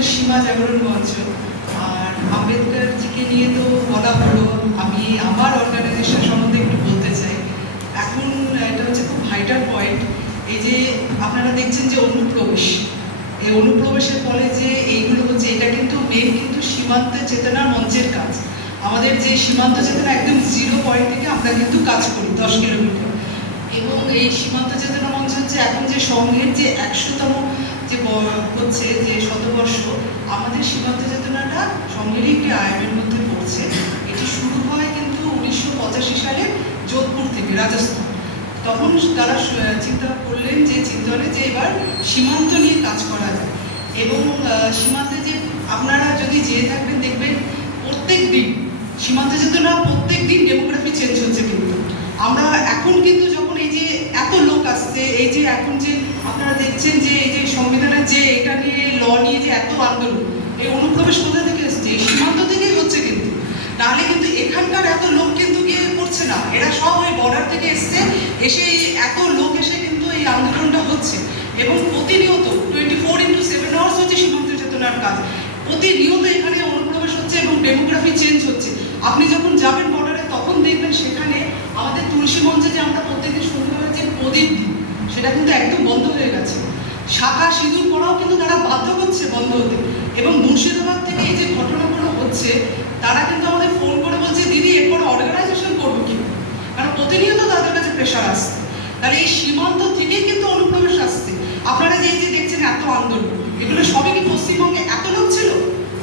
বললেন সীমা জাগরণ মঞ্চ, আর আম্বেদকরজিকে নিয়ে তো বলা হলো। আমি আমার অর্গানাইজেশন সম্বন্ধে একটু বলতে চাই। এখন এটা হচ্ছে খুব ভাইটাল পয়েন্ট। এই যে আপনারা দেখছেন যে অনুপ্রবেশ, এই অনুপ্রবেশের ফলে যে এইগুলো হচ্ছে, এটা কিন্তু মেন কিন্তু সীমান্ত চেতনার মঞ্চের কাজ। আমাদের যে সীমান্ত চেতনা একদম 0 পয়েন্ট থেকে আমরা কিন্তু কাজ করি 10 কিলোমিটার। এবং এই সীমান্ত চেতনা মঞ্চ হচ্ছে এখন যে সংঘের যে 100তম যে হচ্ছে যে শতবর্ষ, আমাদের সীমান্ত চেতনাটা সংঘেরই একটি আয়ামের মধ্যে পড়ছে। এটি শুরু হয় কিন্তু 1985 সালে যোধপুর থেকে, রাজস্থান। তখন তারা চিন্তা করলেন যে চিন্তনে যে এবার সীমান্ত নিয়ে কাজ করা যায়। এবং সীমান্তে যে আপনারা যদি যেয়ে থাকবেন দেখবেন প্রত্যেক দিন সীমান্ত চেতনা, প্রত্যেক দিন ডেমোগ্রাফি চেঞ্জ হচ্ছে। কিন্তু আমরা এখন কিন্তু যখন এই যে এত লোক আসছে, এই যে এখন যে আপনারা দেখছেন যে এই যে সংবিধানের যে এটা নিয়ে ল নিয়ে যে এত আন্দোলন, এই অনুপ্রবেশ কোথা থেকে এসছে? এই সীমান্ত থেকেই হচ্ছে। কিন্তু নাহলে কিন্তু এখানকার এত লোক কিন্তু গিয়ে করছে না, এরা সব ওই বর্ডার থেকে এসছে, এসে এত লোক এসে কিন্তু এই আন্দোলনটা হচ্ছে। এবং প্রতিনিয়ত 24x7 আওয়ার্স হচ্ছে সীমান্ত চেতনার কাজ। প্রতিনিয়ত এখানে অনুপ্রবেশ হচ্ছে এবং ডেমোগ্রাফি চেঞ্জ হচ্ছে। আপনি যখন যাবেন বর্ডারে তখন দেখবেন সেখানে আমাদের তুলসী মঞ্চে যে আমরা প্রত্যেকদিন সন্ধ্যাবেলা যে প্রদীপ দিই, সেটা কিন্তু একদম বন্ধ হয়ে গেছে। শাখা সিঁদুর পরাও কিন্তু তারা বাধ্য করছে বন্ধ হতে। এবং মুর্শিদাবাদ থেকে এই যে ঘটনাগুলো হচ্ছে, তারা কিন্তু আমাদের ফোন করে বলছে দিদি এরপর অর্গানাইজেশন করবো কি, কারণ প্রতিনিয়ত তাদের কাছে প্রেশার আসছে। তাহলে এই সীমান্ত থেকেই কিন্তু অনুপ্রবেশ আসছে। আপনারা যে দেখছেন এত আন্দোলন, এগুলো সবই কি পশ্চিমবঙ্গে এত লোক ছিল?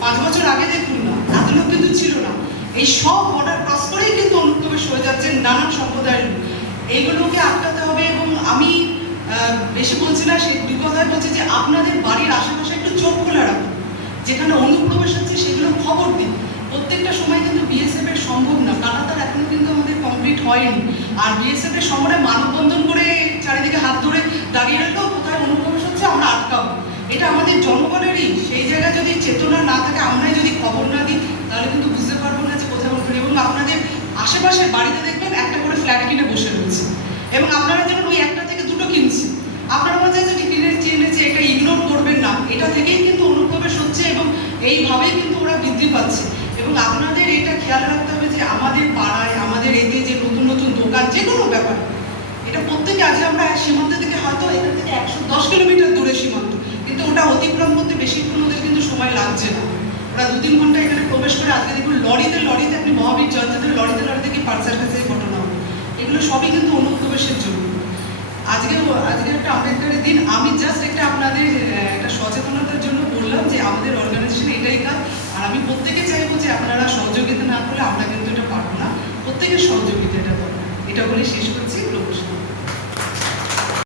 5 বছর আগে দেখুন না, এত লোক কিন্তু ছিল না। এই সব বর্ডার ক্রস করেই কিন্তু অনুপ্রবেশ হয়ে যাচ্ছে নানান সম্প্রদায়ের লোক। এইগুলোকে আটকাতে হবে। এবং আমি বেশি বলছি না, সেই 2 কথায় বলছি যে আপনাদের বাড়ির আশেপাশে একটু চোখ খোলা রাখুন। যেখানে অনুপ্রবেশ হচ্ছে সেগুলো খবর দিন। প্রত্যেকটা সময় কিন্তু বিএসএফ এর সম্ভব না, কাটাতার এখনো কিন্তু আমাদের কমপ্লিট হয়নি। আর বিএসএফ এর সময় মানববন্ধন করে চারিদিকে হাত ধরে দাঁড়িয়ে রাখলেও কোথায় অনুপ্রবেশ হচ্ছে আমরা আটকাবো। এটা আমাদের জনগণেরই। সেই জায়গায় যদি চেতনা না থাকে, আমরাই যদি খবর না দিই, তাহলে কিন্তু বুঝতে পারবো না যে কোথায় অনুপ্রবেশ। এবং আপনাদের আশেপাশের বাড়িতে দেখবেন একটা করে ফ্ল্যাট কিনে বসে রয়েছে, এবং আপনারা যেমন ওই একটা থেকে 2টো কিনছে, আপনারা মনে হয় যে কিনেছে, এটা ইগনোর করবেন না। এটা থেকেই কিন্তু অনুপ্রবেশ হচ্ছে এবং এইভাবেই কিন্তু ওরা বৃদ্ধি পাচ্ছে। এবং আপনাদের এটা খেয়াল রাখতে হবে যে আমাদের পাড়ায়, আমাদের এতে যে নতুন নতুন দোকান, যে কোনো ব্যাপার, এটা প্রত্যেকে আজ আমরা সীমান্ত থেকে হয়তো এখান থেকে 110 কিলোমিটার দূরে সীমান্ত, কিন্তু ওটা অতিক্রম করতে বেশিক্ষণ ওদের কিন্তু সময় লাগছে না। ওরা 2-3 ঘন্টা এখানে প্রবেশ করে। আজকে দেখুন লরিতে আপনি মহাবীর জয়ন্তীতে লরিতে কি পার্সার কাছে ঘটনা হলো, এগুলো সবই কিন্তু অনুপ্রবেশের জন্য। আজকে একটা আম্বেদকরের দিন। আমি জাস্ট একটা আপনাদের একটা সচেতনতার জন্য বললাম যে আমাদের অর্গানাইজেশন এটাই কাজ। আর আমি প্রত্যেকে চাইবো যে আপনারা সহযোগিতা না করলে আমরা কিন্তু এটা পারবো না। প্রত্যেকের সহযোগিতা এটা দরকার। এটা বলে শেষ করছি।